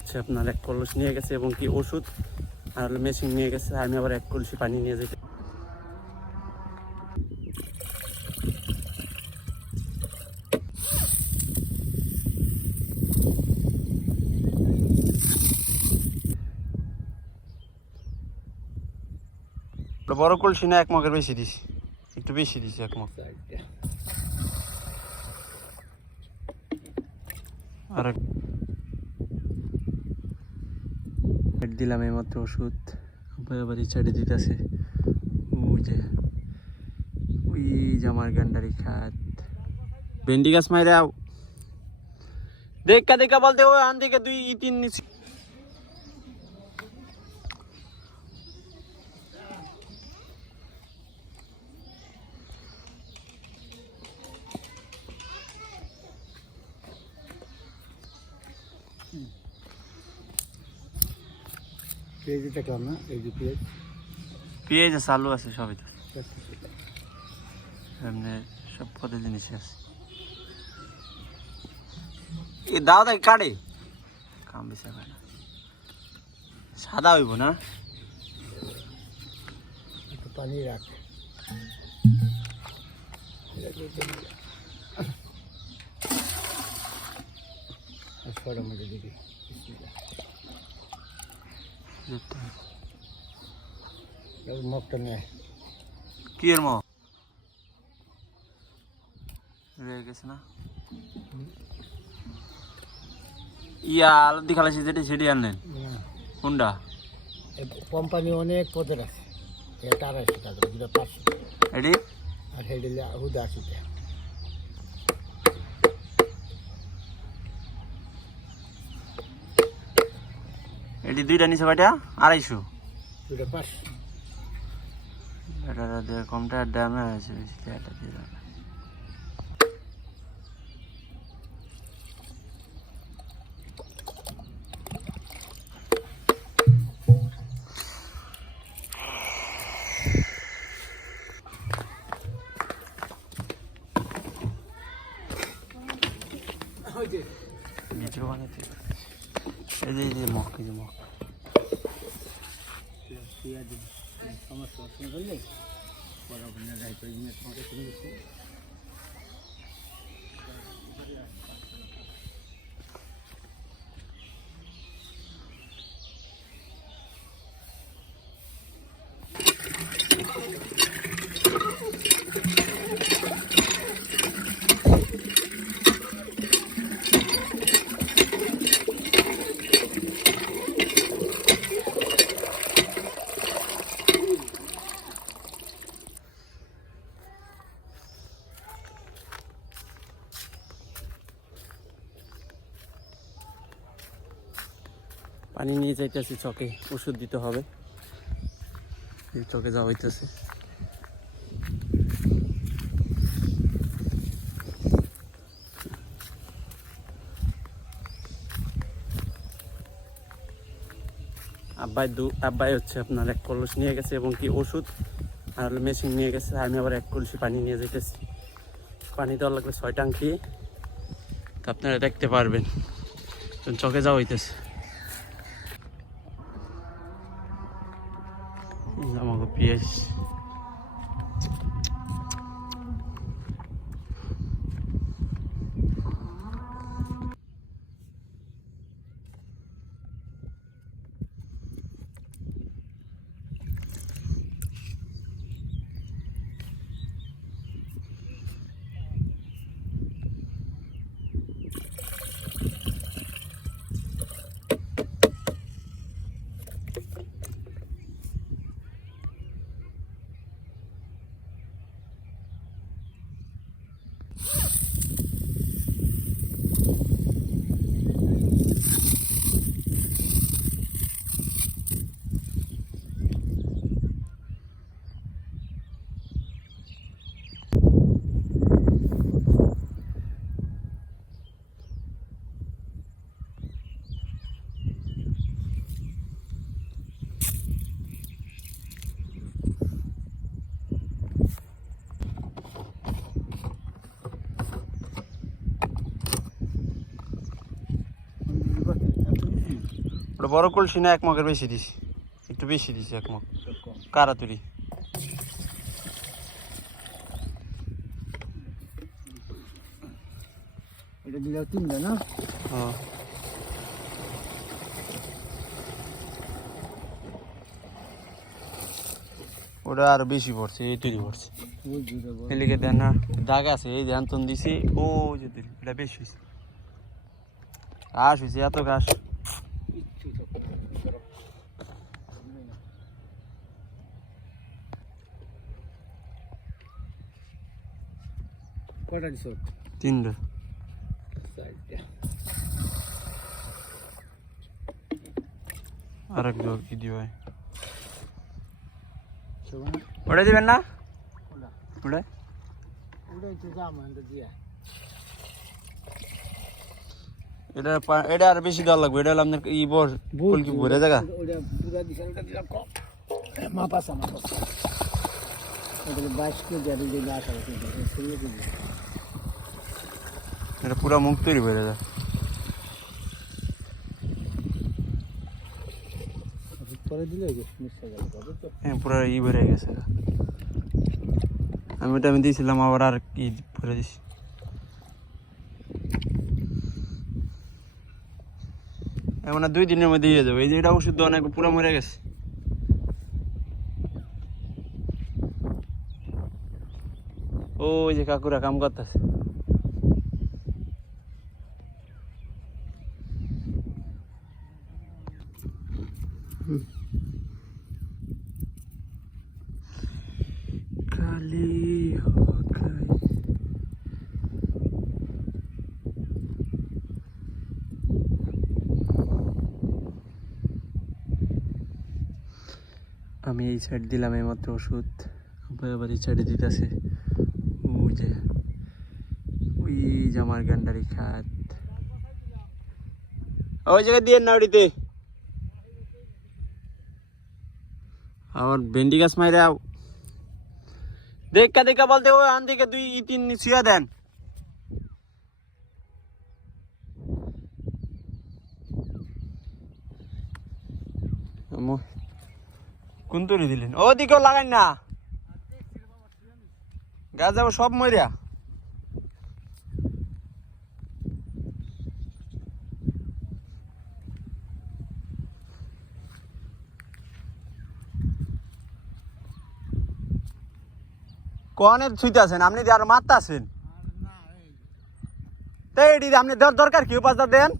আচ্ছা আপনার এক কলস নিয়ে গেছে এবং কি ওষুধ? আর মেশিন নিয়ে গেছে, আমি আবার এক কলসি পানি নিয়ে যেতে বড় কলসি না, এক মগের বেশি দিছি। একটু বেশি দিছি, এক মগ। আর দিলাম এই মাত্র ওষুধ আবার এই দিতেছে। ওই যে ওই যে আমার গান্ডারি খাত। ভেন্ডি গাছ মাইরাও দেখা দেখা বলতে ও আন থেকে দুই, তিন নিচে পেঁয়াজ দেখলাম না? এই যে পেঁয়াজ। পেঁয়াজ আলু আছে সবই তো। এমনি সব কত জিনিস আছে। এ দাও দেখ কাটে। কাম বেশি হয় না। সাদা হইব না? পানি রাখ। মগটা নেয় কি এর ম রয়ে গেছে না? ইয়া আলু দি খালাইছি যেটি সেটি আনলেন? কোনটা? কোম্পানি অনেক পদের আছে। এটা আড়াইশো টাকা পাঁচশো। এটি? আর হেডিলে হুদা আশি টাকা এটি দুইটা নিচে কয়টা আড়াইশো। এটা দিয়ে কমটা বেশি এটা দিয়ে দাও। এই যে এই যে মক পেঁয়াজ সমস্যা অসুবিধা করলে বরাবর না যাই তো তোমাকে শুনে পানি নিয়ে যাইতেছি, চকে ওষুধ দিতে হবে। চকে যাওয়া হইতেছে। আব্বাই দু আব্বাই হচ্ছে আপনার এক কলস নিয়ে গেছে এবং কি ওষুধ, আর মেশিন নিয়ে গেছে আমি আবার এক কলসি পানি নিয়ে যেতেছি পানি দেওয়ার লাগবে ছয় টাঙ্কি তো আপনারা দেখতে পারবেন। চকে যাওয়া হইতেছে এই যে ওটা বড় কলসি না এক মগের বেশি দিছি? একটু বেশি দিছি এক মগ। কারাতুরি। এটা দিলে তিনটা না? হ্যাঁ। ওটা আর বেশি পড়ছে এই তৈরি পড়ছে। এলিকে দেন না দাগ আছে এই ধ্যান তন দিছি। ও যে এটা বেশি হয়েছে ঘাস হয়েছে এত ঘাস কটা দিছ? তিনটা। আর এক জোর কি দিবে? শোভা ওটা দিবেন না? ওটা। এটা এটা আর বেশি দেওয়া লাগবে এটা হলো আপনার ই বর ফুলকি ভরে জায়গা? মাপাসা মাপাসা বাইশ কেজি আর দিলে আঠারো কেজি ষোলো কেজি এটা পুরা মুখ তৈরি ভরে যায় হ্যাঁ পুরা ই ভরে গেছে। আমি ওটা আমি দিয়েছিলাম আবার আর কি ভরে দিছি এমন দুই দিনের মধ্যে দিয়ে যাবে এই যে এটা ওষুধ অনেক পুরো মরে গেছে। ওই যে কাকুরা কাম করতেছে। কালি আমি এই সাইড দিলাম এই এইমাত্র ওষুধ। আবার এই সাইডে দিতেছে। ওই যে ওই যে আমার গান্ডারি খাত। ওই জায়গায় দিয়ে না আবার ভেন্ডি গাছ মাইরে। দেখা দেখা বলতে ও আন থেকে দুই তিন শুয়া দেন। কুন্তুরি কোন তৈরি দিলেন? ও দিকেও লাগাই না। গাছ যাব সব মরিয়া কনের ছুইতেছেন আছেন আপনি আর মারতে আছেন তাই এটি আপনি দেওয়ার দরকার কি? উপাস দেন।